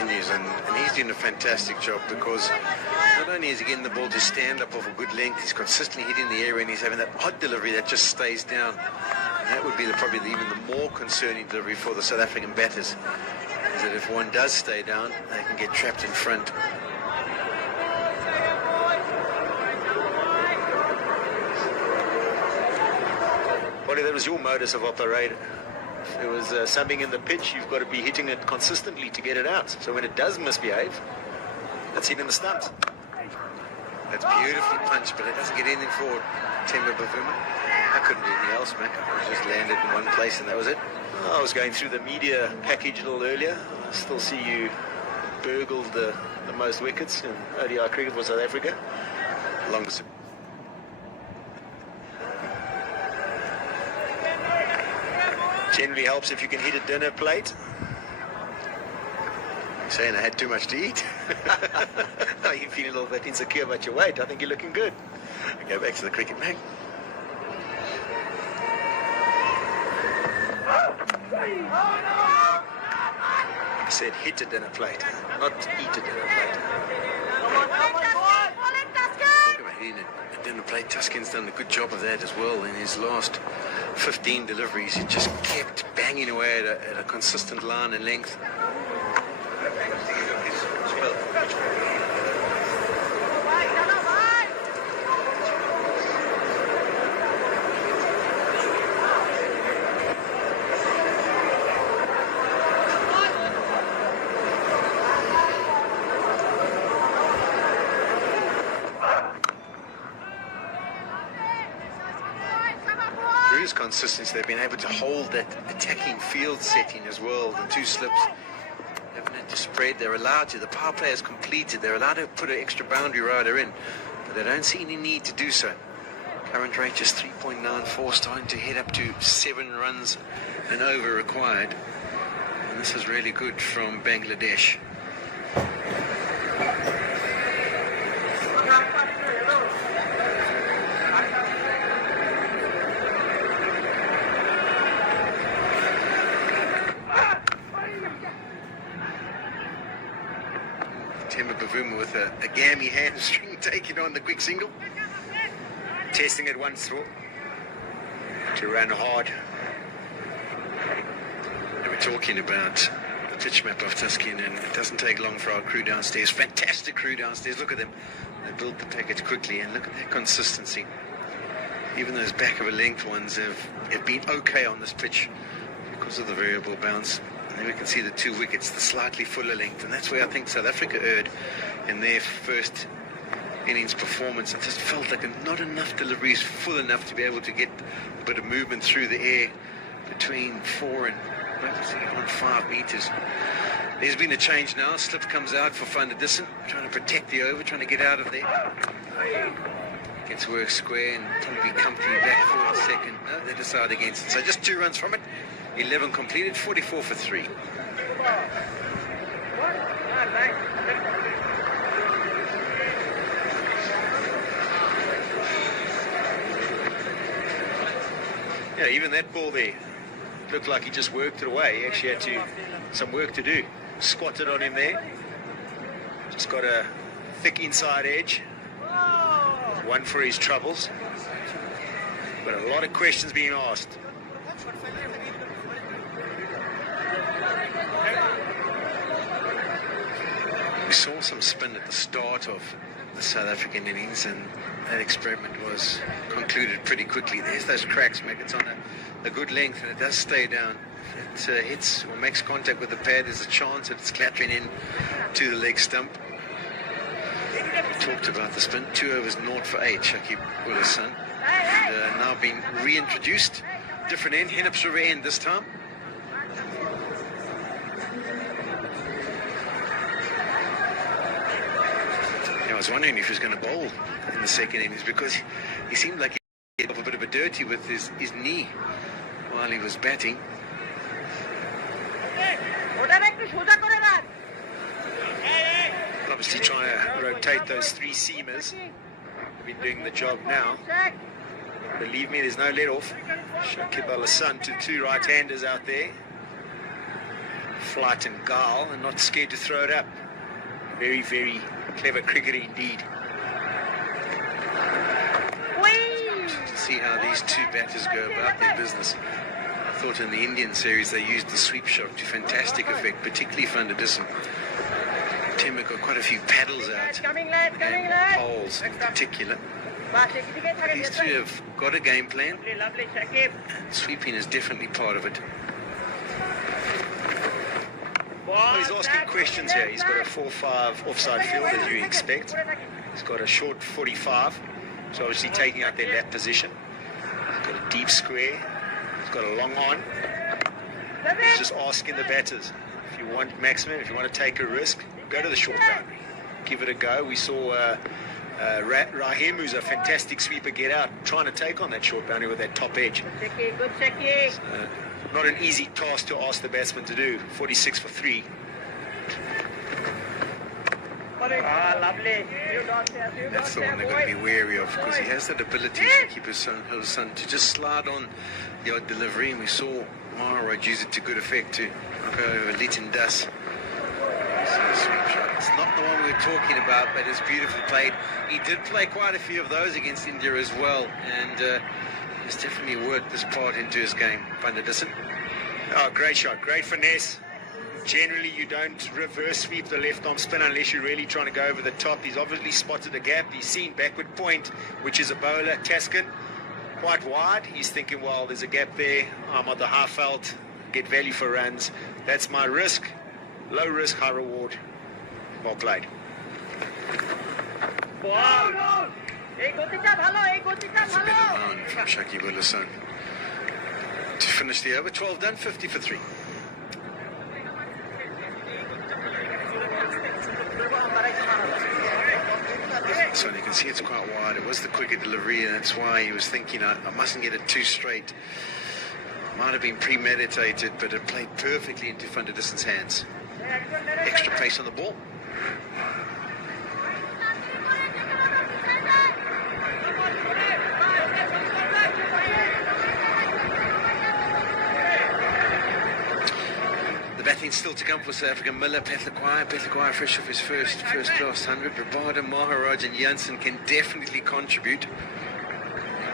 continues, and he's doing a fantastic job, because not only is he getting the ball to stand up off a good length, he's consistently hitting the area, and he's having that odd delivery that just stays down. And that would be probably even the more concerning delivery for the South African batters, is that if one does stay down, they can get trapped in front. Bonnie, that was your modus of operandi. If there was something in the pitch, you've got to be hitting it consistently to get it out. So when it does misbehave, that's hitting the stumps. That's beautifully punched, but it doesn't get anything forward. Turnip. I couldn't do anything else, Mac. I just landed in one place and that was it. I was going through the media package a little earlier. I still see you burgled the most wickets in ODI cricket for South Africa. Longest. Generally helps if you can hit a dinner plate. You're saying I had too much to eat? No, you're feeling a little bit insecure about your weight. I think you're looking good. I go back to the cricket, Mac. I said hit a dinner plate, not eat a dinner plate. A dinner plate. Tuskin's done a good job of that as well. In his last 15 deliveries, he just kept banging away at a consistent line and length. Consistency, they've been able to hold that attacking field setting as well. The two slips haven't had to spread. They're allowed to. The power play is completed. They're allowed to put an extra boundary rider in, but they don't see any need to do so. Current rate just 3.94, starting to head up to 7 runs and over required. And this is really good from Bangladesh. With a gammy hamstring, taking on the quick single. Testing it once through to run hard. And we're talking about the pitch map of Tuskin, and it doesn't take long for our crew downstairs. Fantastic crew downstairs. Look at them. They built the package quickly, and look at that consistency. Even those back of a length ones have been okay on this pitch because of the variable bounce. And then we can see the 2 wickets, the slightly fuller length, and that's where I think South Africa erred in their first innings performance. I just felt like not enough deliveries full enough to be able to get a bit of movement through the air between 4 and maybe 5 meters. There's been a change now. Slip comes out for Van der Dissen, trying to protect the over, trying to get out of there. Gets work square and probably comfortably back for a second. No, they decide against it. So just 2 runs from it. 11 completed, 44 for 3. Yeah, even that ball there looked like he just worked it away. He actually had some work to do. Squatted on him there. Just got a thick inside edge. One for his troubles. But a lot of questions being asked. We saw some spin at the start of the South African innings, and that experiment was concluded pretty quickly. There's those cracks, Mick. It's on a good length, and it does stay down. If it hits or makes contact with the pad, there's a chance that it's clattering in to the leg stump. We talked about the spin. 2 overs, 0 for 8, Shakib Ullah son. And now being reintroduced. Different end, Hennips River end this time. I was wondering if he was going to bowl in the second innings, because he seemed like he had a bit of a dirty with his knee while he was batting. Obviously trying to rotate those 3 seamers. Have been doing the job now. Believe me, there's no let off. Shakib Al-Hassan to 2 right-handers out there. flight and guile and not scared to throw it up. Very, very clever cricketer indeed. To see how these two batters go about their business. I thought in the Indian series they used the sweep shot to fantastic effect, particularly Van der Dussen. Turnip got quite a few paddles out, and poles in particular. These two have got a game plan. Sweeping is definitely part of it. Well, he's asking questions here. He's got a 4-5 offside field, as you expect. He's got a short 45, so obviously taking out their lap position. He's got a deep square. He's got a long on. He's just asking the batters, if you want maximum, if you want to take a risk, go to the short boundary. Give it a go. We saw Rahim, who's a fantastic sweeper, get out, trying to take on that short boundary with that top edge. Not an easy task to ask the batsman to do. 46 for 3. That's the one they've got to be wary of, because he has that ability to keep his son to just slide on the odd delivery, and we saw Maharaj use it to good effect to go over Litin Das. It's not the one we were talking about, but it's beautifully played. He did play quite a few of those against India as well, and he's definitely worked this part into his game. Van der Dussen. Oh, great shot, great finesse. Generally, you don't reverse sweep the left arm spin unless you're really trying to go over the top. He's obviously spotted a gap. He's seen backward point, which is a bowler, Taskin, quite wide. He's thinking, well, there's a gap there. I'm on the half out, get value for runs. That's my risk. Low risk, high reward. Well played. That's a better round from Shakib Ul Hasan to finish the over. 12 done, 50 for 3. So you can see it's quite wide. It was the quicker delivery, and that's why he was thinking, I mustn't get it too straight. Might have been premeditated, but it played perfectly into Van der Dussen's hands. Extra pace on the ball. The batting still to come for South Africa. Miller, Petlaquire fresh off his first class 100. Rabada, Maharaj and Janssen can definitely contribute.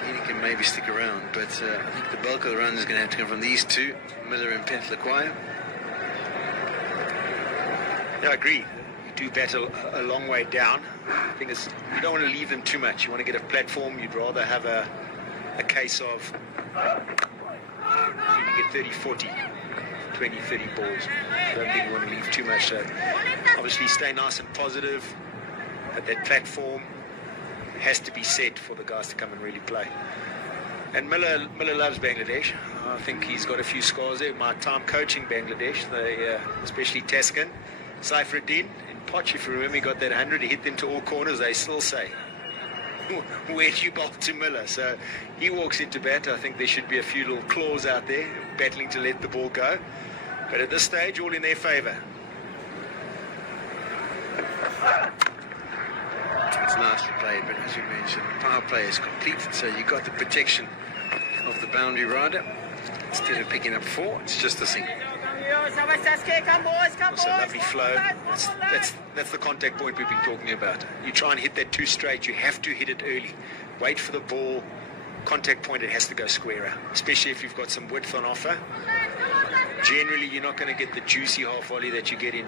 He can maybe stick around, but I think the bulk of the runs is going to have to come from these two, Miller and Petlaquire. Yeah, I agree. You do battle a long way down. The thing is, you don't want to leave them too much. You want to get a platform. You'd rather have a case of you get 30, 40, 20, 30 balls. I don't think you want to leave too much. So obviously stay nice and positive. But that platform has to be set for the guys to come and really play. And Miller loves Bangladesh. I think he's got a few scores there. My time coaching Bangladesh, they, especially Taskin, Saifuddin and Poch, if you remember, he got that 100, he hit them to all corners. They still say, where'd you bowl to Miller? So he walks into bat. I think there should be a few little claws out there battling to let the ball go. But at this stage, all in their favour. It's nicely played, but as you mentioned, power play is completed, so you got the protection of the boundary rider. Instead of picking up 4, it's just a single. Also lovely flow. That's the contact point we've been talking about. You try and hit that too straight, you have to hit it early. Wait for the ball. Contact point, it has to go squarer, especially if you've got some width on offer. Generally, you're not going to get the juicy half volley that you get in.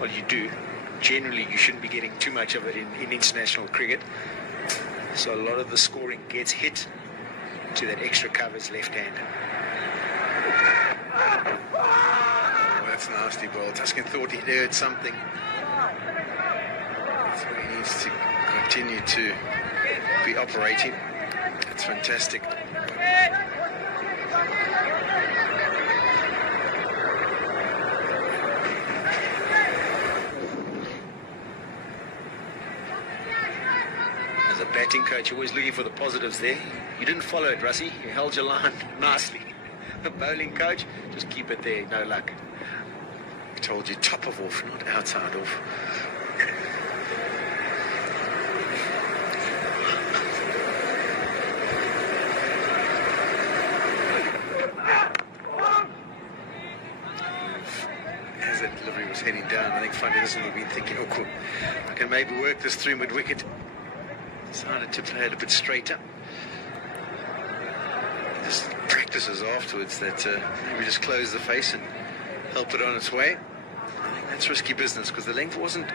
Well, you do. Generally, you shouldn't be getting too much of it in international cricket. So a lot of the scoring gets hit to that extra covers left hand. Oh, that's a nasty ball. Tuscan thought he'd heard something. That's where he needs to continue to be operating. That's fantastic. As a batting coach, you're always looking for the positives there. You didn't follow it, Russie. You held your line nicely. The bowling coach, just keep it there. No luck. I told you, top of off, not outside off. heading down. I think Van der Dussen will be thinking, oh, cool, I can maybe work this through mid-wicket. Decided to play it a bit straighter. Just practices afterwards that maybe just close the face and help it on its way. I think that's risky business because the length wasn't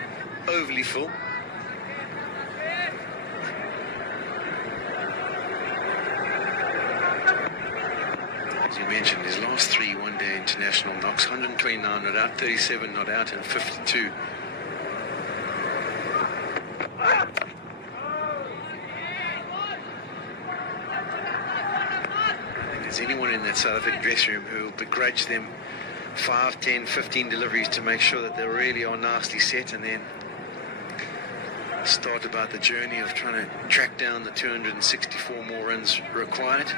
overly full. As you mentioned, his last 3 one-day international knocks, 129 not out, 37 not out, and 52. There's anyone in that South African dressing room who will begrudge them 5, 10, 15 deliveries to make sure that they really are nicely set, and then start about the journey of trying to track down the 264 more runs required.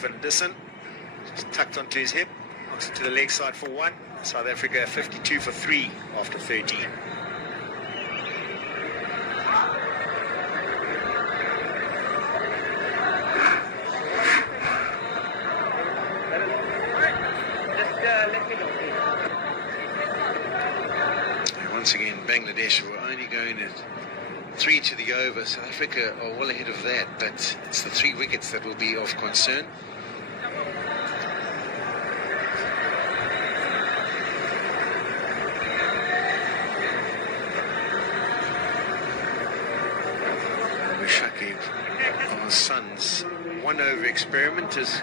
Van der Dussen, just tucked onto his hip, knocks it to the leg side for 1. South Africa 52 for 3 after 13. Once again, Bangladesh were only going at 3 to the over. South Africa are well ahead of that, but it's the 3 wickets that will be of concern. Shakib Al Hassan's 1-over experiment has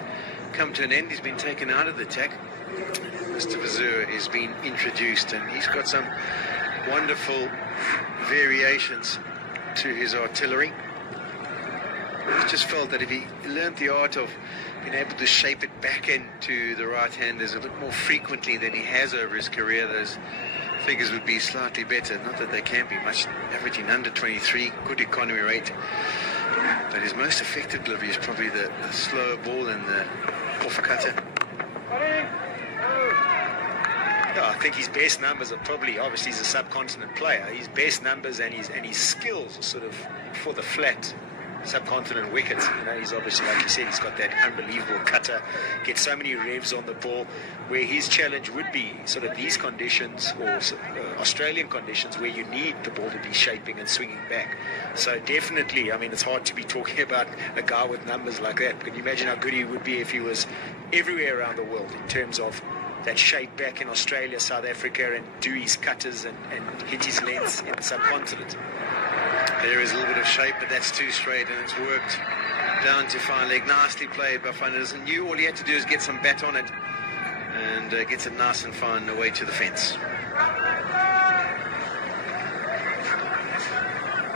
come to an end. He's been taken out of the attack. Mr. Vazur has been introduced, and he's got some wonderful variations to his artillery. I just felt that if he learned the art of being able to shape it back into the right-handers a bit more frequently than he has over his career, those figures would be slightly better. Not that they can be much, averaging under 23, good economy rate. But his most effective delivery is probably the slower ball and the off-cutter. Yeah, I think his best numbers are probably, obviously he's a subcontinent player, his best numbers and his skills are sort of for the flat subcontinent wickets. You know, he's obviously, like you said, he's got that unbelievable cutter, gets so many revs on the ball, where his challenge would be sort of these conditions, or Australian conditions, where you need the ball to be shaping and swinging back. So definitely, I mean, it's hard to be talking about a guy with numbers like that. Can you imagine how good he would be if he was everywhere around the world in terms of that shape back in Australia, South Africa, and do his cutters and hit his lengths in the subcontinent. There is a little bit of shape, but that's too straight, and it's worked down to fine leg. Nicely played by Van der Dussen. Knew all he had to do is get some bat on it, and gets it nice and fine away to the fence.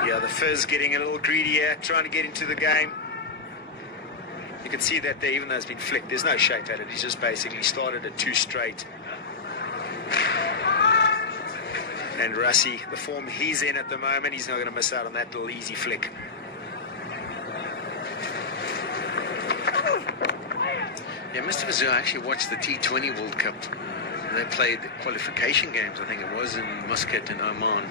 Yeah, the Fizz getting a little greedy here, trying to get into the game. You can see that there, even though it's been flicked, there's no shape at it. He's just basically started it too straight. And Rassie, the form he's in at the moment, he's not going to miss out on that little easy flick. Yeah, Mr. Vazur actually watched the T20 World Cup. They played the qualification games, I think it was, in Muscat and Oman.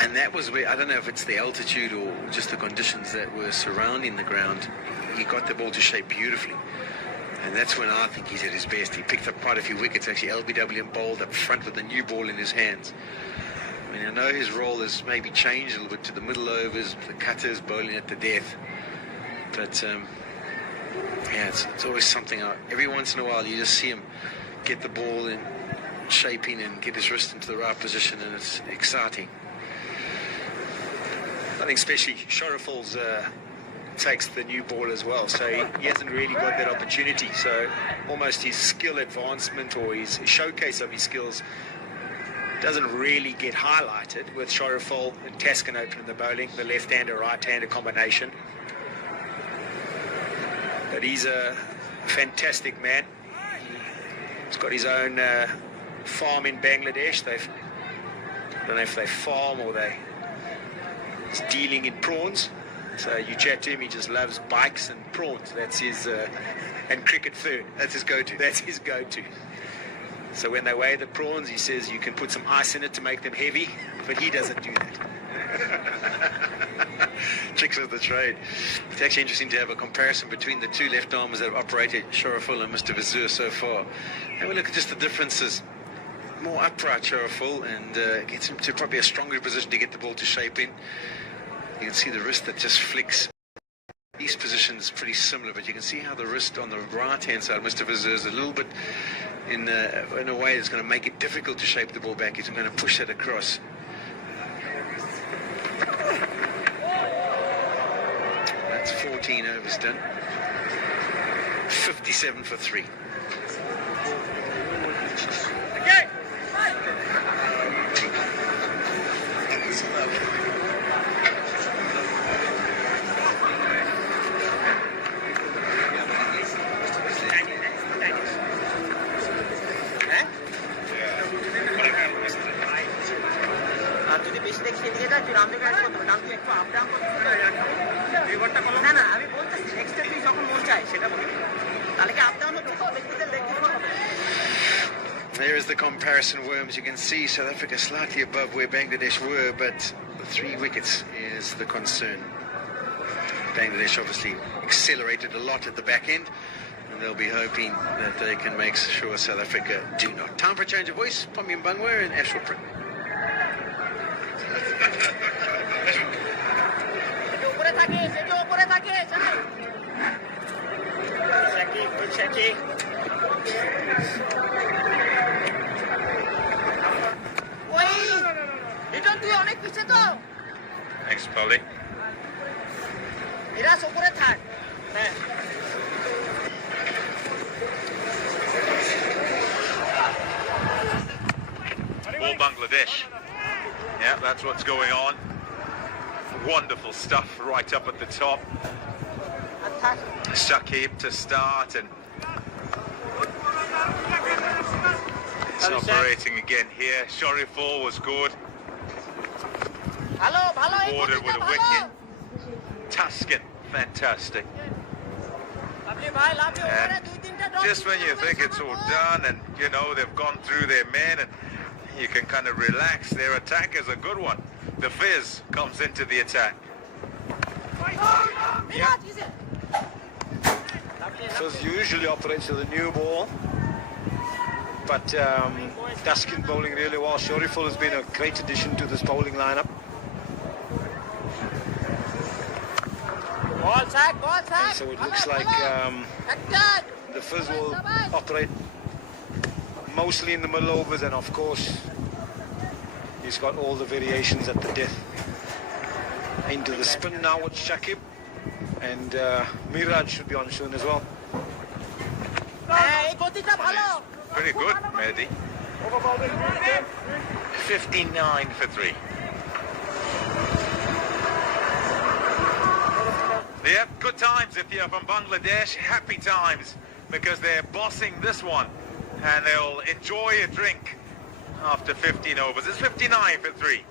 And that was where, I don't know if it's the altitude or just the conditions that were surrounding the ground, he got the ball to shape beautifully. And that's when I think he's at his best. He picked up quite a few wickets, actually LBW, and bowled up front with the new ball in his hands. I mean, I know his role has maybe changed a little bit to the middle overs, the cutters, bowling at the death. But, yeah, it's always something. Every once in a while, you just see him get the ball in shaping and get his wrist into the right position, and it's exciting. I think especially Shariful's takes the new ball as well, so he hasn't really got that opportunity. So almost his skill advancement or his showcase of his skills doesn't really get highlighted with Shariful and Taskin opening the bowling, the left-hander, right-hander combination. But he's a fantastic man. He's got his own farm in Bangladesh. I don't know if they farm or they He's dealing in prawns. So you chat to him, he just loves bikes and prawns. That's his, and cricket third. That's his go-to. That's his go-to. So when they weigh the prawns, he says you can put some ice in it to make them heavy, but he doesn't do that. Tricks of the trade. It's actually interesting to have a comparison between the two left armers that have operated, Sharaful and Mr. Vizur so far. And we look at just the differences. More upright Sharaful, and gets him to probably a stronger position to get the ball to shape in. You can see the wrist that just flicks. These positions pretty similar, but you can see how the wrist on the right-hand side, Mr. Vizur, is a little bit in a way that's going to make it difficult to shape the ball back. He's going to push that across. That's 14 overs done. 57 for 3. Okay. There is the comparison, Worms. You can see South Africa slightly above where Bangladesh were, but the 3 wickets is the concern. Bangladesh obviously accelerated a lot at the back end, and they'll be hoping that they can make sure South Africa do not. Time for a change of voice. Pommy Mbangwe and Ashwell Print. Thanks, Polly. All Bangladesh. Yeah, that's what's going on. Wonderful stuff right up at the top. Shakib to start, and it's operating again here. Shariful was good. Ordered with a wicket. Tuscan, fantastic. And just when you think it's all done and, you know, they've gone through their men and you can kind of relax, their attack is a good one. The Fizz comes into the attack. Yeah. Fizz usually operates with a new ball, but Tuscan bowling really well. Shariful has been a great addition to this bowling lineup. And so it looks like the Fizz will operate mostly in the middle overs, and of course he's got all the variations at the death. Into the spin now with Shakib, and Miraj should be on soon as well. Pretty good, Mehdi. 59 for 3. Yep, good times if you're from Bangladesh. Happy times, because they're bossing this one, and they'll enjoy a drink after 15 overs. It's 59 for 3.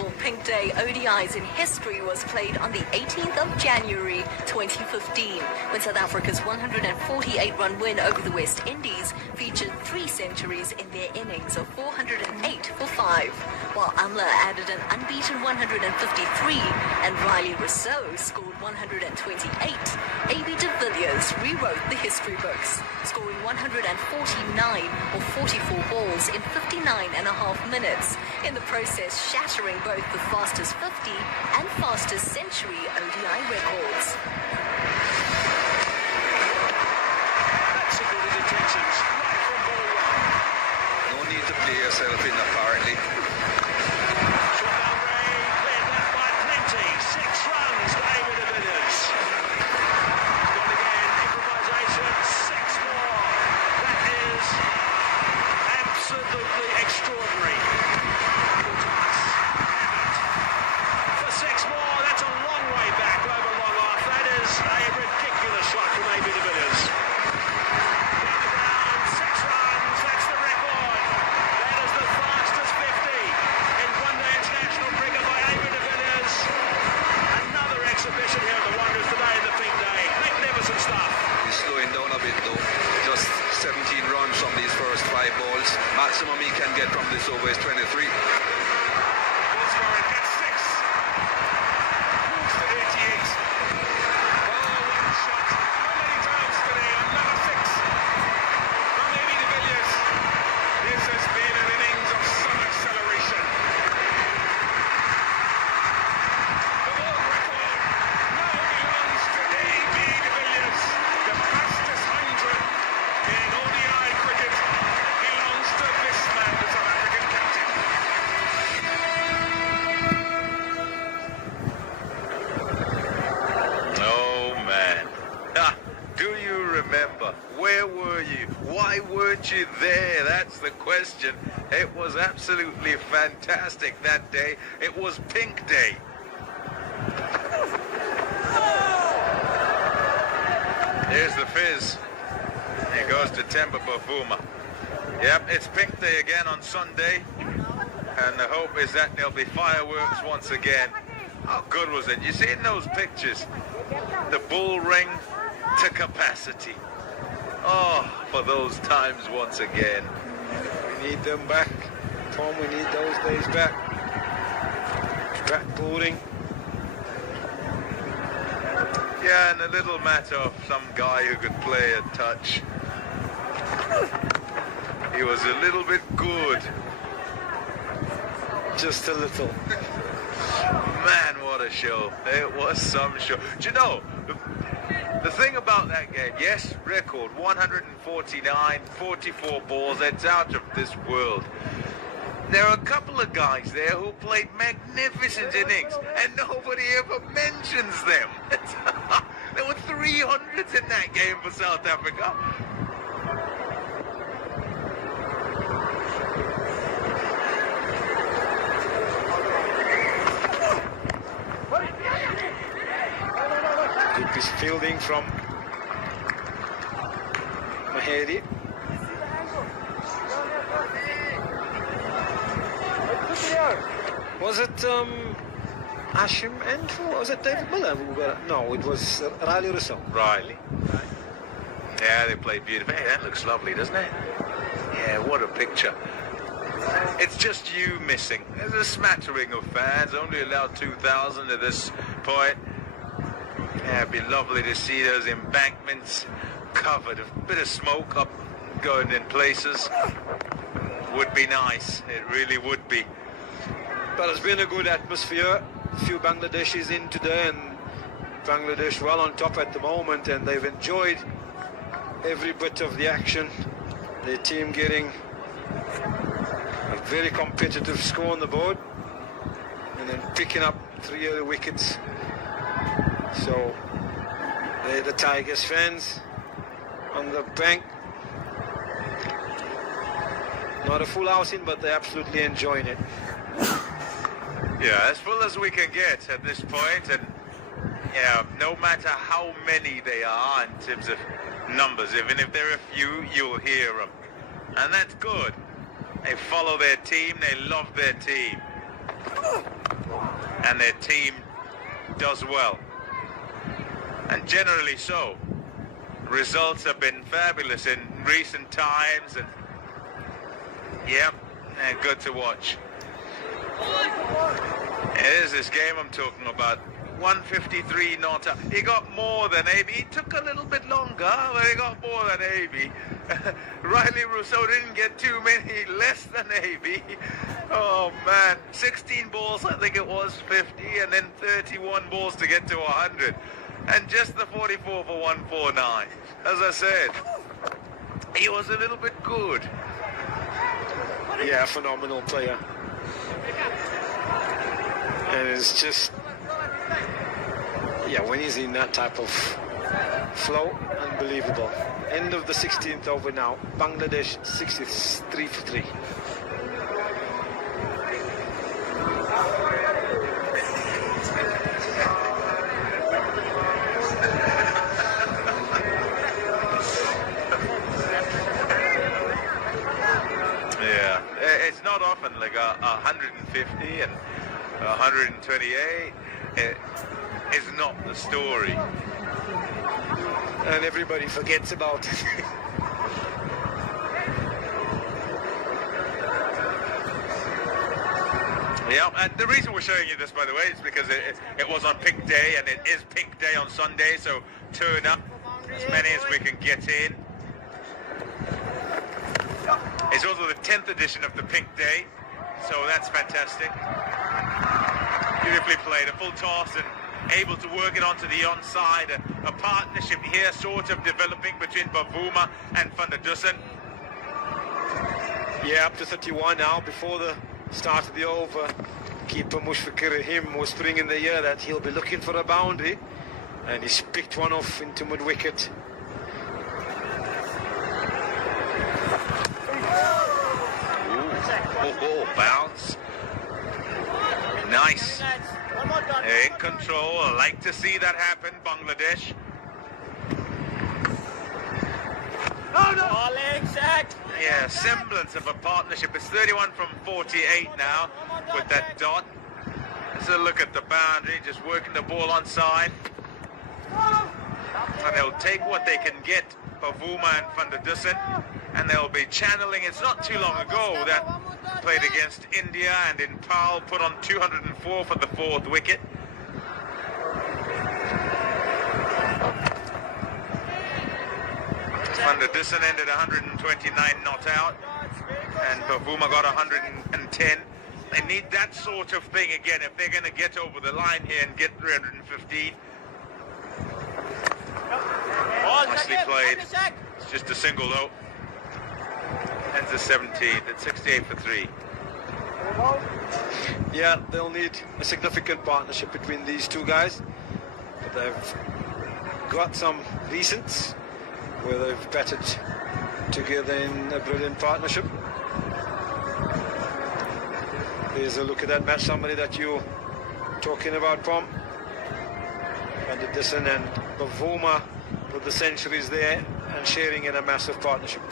memorable Pink Day ODIs in history was played on the 18th of January 2015, when South Africa's 148-run win over the West Indies featured 3 centuries in their innings of 408 for 5, while Amla added an unbeaten 153 and Riley Rousseau scored 128. AB de Villiers rewrote the history books, scoring 149 or 44 balls in 59.5 minutes, in the process shattering both the fastest 50 and fastest century ODI records. That's a good intentions right from ball one. No need to play yourself in, apparently. Short boundary, cleared left by plenty. 6 runs, David de Villiers. Gone again, improvisation, 6 more. That is absolutely extraordinary. For 6 more, that's a long way back over long off. That is a ridiculous shot from AB de Villiers. Down the ground, 6 runs, that's the record. That is the fastest 50 in one-day international cricket by AB de Villiers. Another exhibition here at the Wanderers today in the Pink Day. Magnificent stuff. He's slowing down a bit though. Just 17 runs from these first 5 balls. Maximum he can get from this over is 23. Goal scoring at 6. Moves to 88. Oh, one shot. How many times today? Another 6 from AB de Villiers. This has been an innings of some acceleration. The world record now belongs to AB de Villiers. The fastest 100 in ODI cricket belongs to this man, the South African captain. Oh man. Do you remember? Where were you? Why weren't you there? That's the question. It was absolutely fantastic that day. It was Pink Day. Here's the fizz. Here goes to Temba Bavuma. Yep, it's Pink Day again on Sunday. And the hope is that there'll be fireworks once again. How good was it? You see in those pictures, the bull ring to capacity. Oh, for those times once again. We need them back. Tom, we need those days back. Backboarding. Yeah, and a little matter of some guy who could play a touch. He was a little bit good. Just a little. Man, what a show. It was some show. Do you know, the thing about that game, yes, record, 149, 44 balls, it's out of this world. There are a couple of guys there who played magnificent innings, and nobody ever mentions them. There were 300s in that game for South Africa. Good piece of fielding from Mahedi. Was it Hashim and was it David Miller who got it? No, it was Riley Rousseau. Riley. Yeah, they played beautifully. Hey, that looks lovely, doesn't it? Yeah, what a picture. It's just you missing. There's a smattering of fans, only allowed 2,000 at this point. Yeah, it'd be lovely to see those embankments covered. A bit of smoke up going in places. Would be nice. It really would be. But it's been a good atmosphere. A few Bangladeshis in today, and Bangladesh well on top at the moment, and they've enjoyed every bit of the action. Their team getting a very competitive score on the board, and then picking up 3 other wickets. So they're the Tigers fans on the bank. Not a full house in, but they're absolutely enjoying it. Yeah, as full as we can get at this point, and yeah, no matter how many they are in terms of numbers, even if there are a few, you'll hear them. And that's good. They follow their team, they love their team. and their team does well. And generally so. Results have been fabulous in recent times, and yeah, good to watch. It is this game I'm talking about. 153 not out. He got more than AB. He took a little bit longer, but he got more than AB. Riley Rousseau didn't get too many less than AB. Oh man, 16 balls I think it was, 50, and then 31 balls to get to 100. And just the 44 for 149. As I said, he was a little bit good. Yeah, phenomenal player. And it's just, yeah, when he's in that type of flow, unbelievable. End of the 16th over now. Bangladesh 63 for 3. Yeah, it's not often like 150 and 128. Is not the story. And everybody forgets about it. Yeah, and the reason we're showing you this, by the way, is because it was on Pink Day, and it is Pink Day on Sunday, so turn up as many as we can get in. It's also the 10th edition of the Pink Day, so that's fantastic. Beautifully played, a full toss and able to work it onto the onside. A partnership here sort of developing between Bavuma and Van der Dussen. Yeah, up to 31 now. Before the start of the over, keeper Mushfiqur Rahim was putting in the ear that he'll be looking for a boundary, and he's picked one off into mid-wicket. Oh, bounce. Nice. In control. I like to see that happen, Bangladesh. Yeah, semblance of a partnership. It's 31 from 48 now with that dot. So look at the boundary, just working the ball onside. And they'll take what they can get, Bavuma and Van der Dussen, and they'll be channeling. It's not too long ago that played against India, and in Pal put on 204 for the 4th wicket. Van der Dussen ended 129 not out, and Bavuma got 110. They need that sort of thing again if they're going to get over the line here and get 315. Nicely played. It's just a single though. Ends the 17th at 68 for 3. Yeah, they'll need a significant partnership between these two guys. But they've got some recents where they've batted together in a brilliant partnership. There's a look at that match, somebody that you're talking about, Pom. Van der Dussen and Bavuma with the centuries there and sharing in a massive partnership.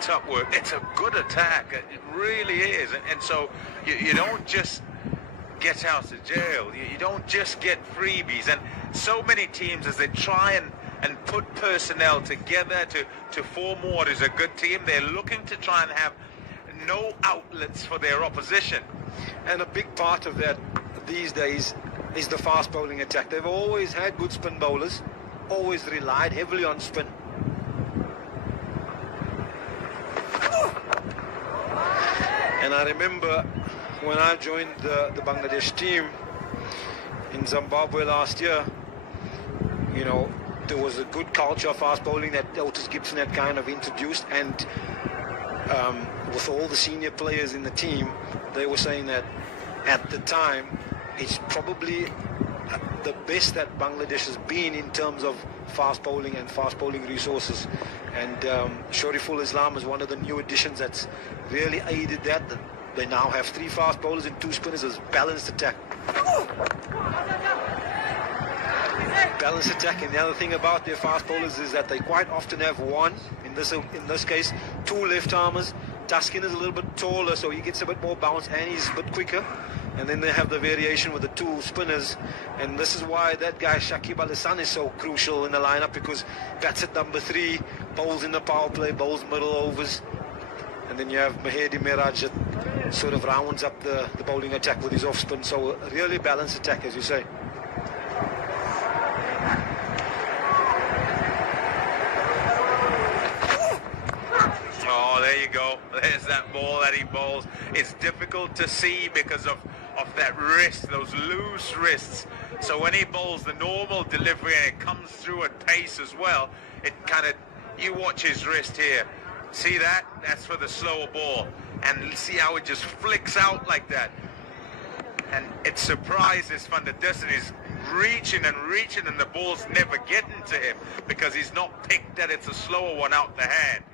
Top work. It's a good attack. It really is. And so you don't just get out of jail. You don't just get freebies. And so many teams, as they try and put personnel together to form what is a good team, they're looking to try and have no outlets for their opposition. And a big part of that these days is the fast bowling attack. They've always had good spin bowlers, always relied heavily on spin. And I remember when I joined the Bangladesh team in Zimbabwe last year, you know, there was a good culture of fast bowling that Otis Gibson had kind of introduced, and with all the senior players in the team, they were saying that at the time it's probably the best that Bangladesh has been in terms of fast bowling and fast bowling resources. And Shoriful Islam is one of the new additions that's really aided that. They now have 3 fast bowlers and 2 spinners as balanced attack. Balanced attack, and the other thing about their fast bowlers is that they quite often have one, in this case, 2 left armers. Tuskin is a little bit taller, so he gets a bit more bounce and he's a bit quicker. And then they have the variation with the 2 spinners, and this is why that guy Shakib Al Hassan is so crucial in the lineup, because bats at number 3, bowls in the power play, bowls middle overs, and then you have Mahedi Miraj that sort of rounds up the bowling attack with his off spin. So a really balanced attack, as you say. Oh, there you go. There's that ball that he bowls. It's difficult to see because of that wrist, those loose wrists. So when he bowls the normal delivery and it comes through at pace as well, it kind of, you watch his wrist here. See that? That's for the slower ball. And see how it just flicks out like that. And it surprises Van der Dussen. He's reaching and reaching and the ball's never getting to him because he's not picked that it's a slower one out the hand.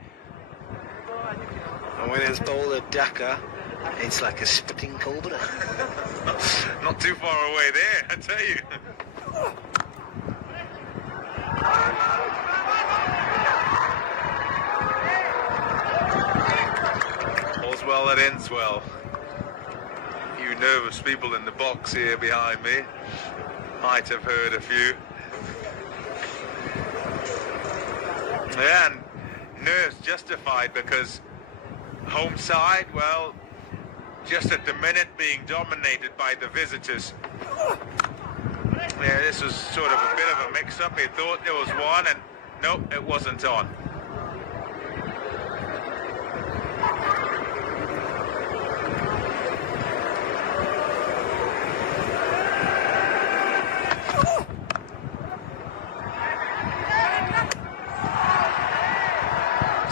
And when it's bowled at Dhaka, it's like a spitting cobra. Not too far away there, I tell you. All's well that ends well. You nervous people in the box here behind me might have heard a few. And nerves justified because home side, well, just at the minute being dominated by the visitors. Yeah, this was sort of a bit of a mix-up. He thought there was one, and nope, it wasn't on.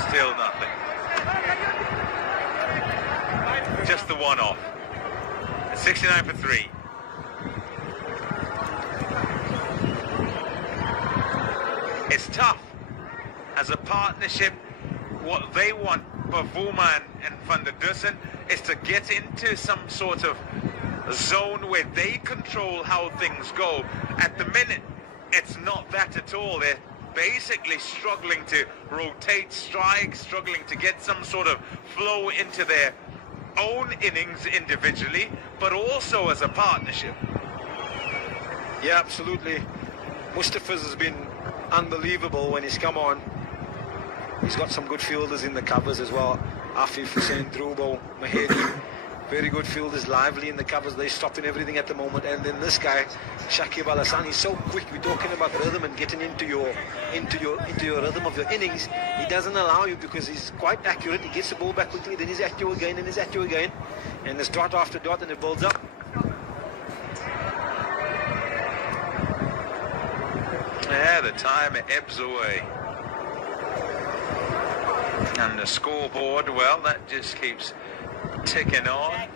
Still nothing. Just the one off. 69 for 3. It's tough. As a partnership, what they want, Bavuma and Van der Dussen, is to get into some sort of zone where they control how things go. At the minute, it's not that at all. They're basically struggling to rotate strikes, struggling to get some sort of flow into their own innings individually, but also as a partnership. Yeah, absolutely. Mustafa's has been unbelievable when he's come on. He's got some good fielders in the covers as well. Afif, Hussein, Drubo, Mahedi, very good fielders, lively in the covers. They're stopping everything at the moment. And then this guy, Shakib Al Hassan, he's so quick. We're talking about rhythm and getting into your rhythm of your innings. He doesn't allow you because he's quite accurate. He gets the ball back quickly, then he's at you again, and he's at you again. And it's dot after dot, and it builds up. Yeah, the time ebbs away. And the scoreboard, well, that just keeps ticking on.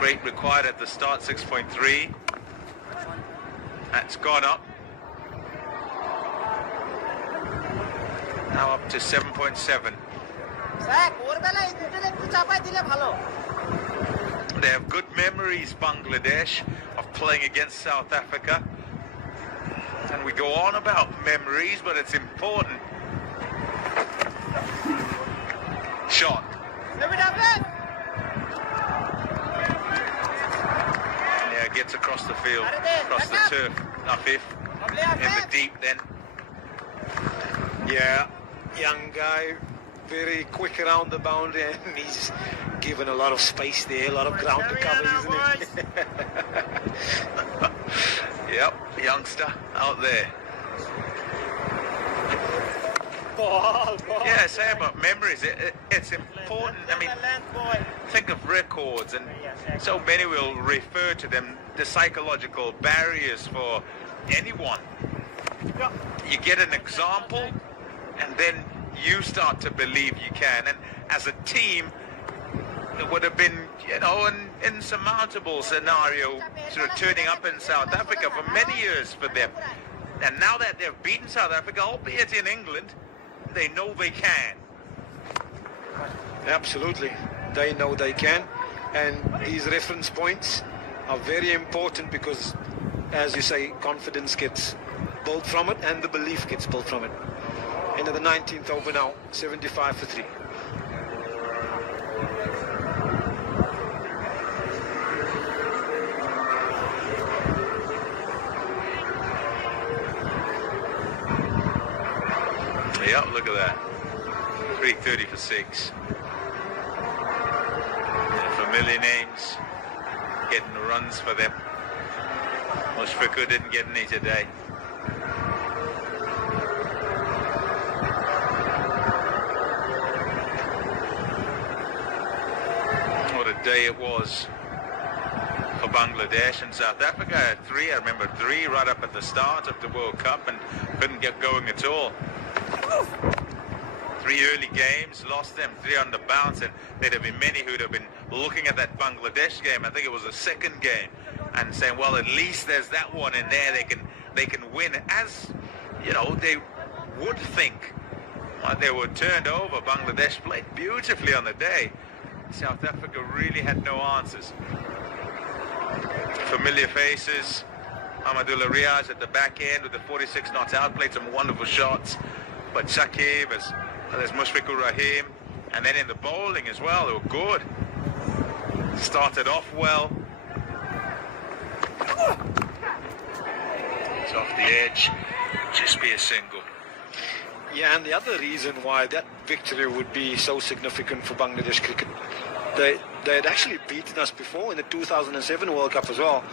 Rate required at the start, 6.3. That's gone up. Now up to 7.7. They have good memories, Bangladesh, of playing against South Africa. And we go on about memories, but it's important. Shot. Yeah, gets across the field, across the turf. Afif in the deep then. Yeah, young guy, very quick around the boundary, and he's given a lot of space there, a lot of ground to cover, isn't he? Yep, youngster out there. Ball. Yeah, say about memories, it's important. I mean, think of records, and so many will refer to them, the psychological barriers for anyone. You get an example, and then you start to believe you can. And as a team, it would have been, you know, an insurmountable scenario sort of turning up in South Africa for many years for them. And now that they've beaten South Africa, albeit in England, they know they can. Absolutely. They know they can. And these reference points are very important because, as you say, confidence gets built from it and the belief gets built from it. Into the 19th over now, 75 for 3. Yeah, look at that. 330 for 6. Familiar names, getting runs for them. Mushfiqur didn't get any today. What a day it was for Bangladesh. And South Africa had 3. I remember 3 right up at the start of the World Cup and couldn't get going at all. 3 early games, lost them 3 on the bounce, and there'd have been many who'd have been looking at that Bangladesh game, I think it was the second game, and saying, well, at least there's that one in there, they can win, as, you know, they would think. They were turned over. Bangladesh played beautifully on the day. South Africa really had no answers. Familiar faces. Ahmadullah Riaz at the back end with the 46 not out, played some wonderful shots. But Shakib, there's Mushfiqur Rahim, and then in the bowling as well, they were good. Started off well. It's off the edge, just be a single. Yeah, and the other reason why that victory would be so significant for Bangladesh cricket, they had actually beaten us before in the 2007 World Cup as well,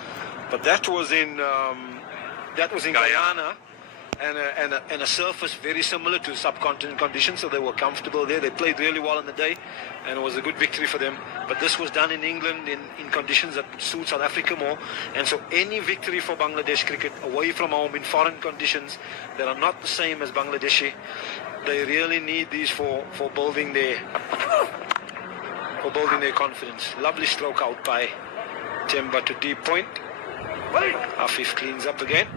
but that was in Guyana. And a surface very similar to subcontinent conditions, so they were comfortable there. They played really well on the day, and it was a good victory for them. But this was done in England in conditions that suit South Africa more. And so any victory for Bangladesh cricket away from home in foreign conditions that are not the same as Bangladeshi, they really need these for building their confidence. Lovely stroke out by Temba to deep point. Afif cleans up again.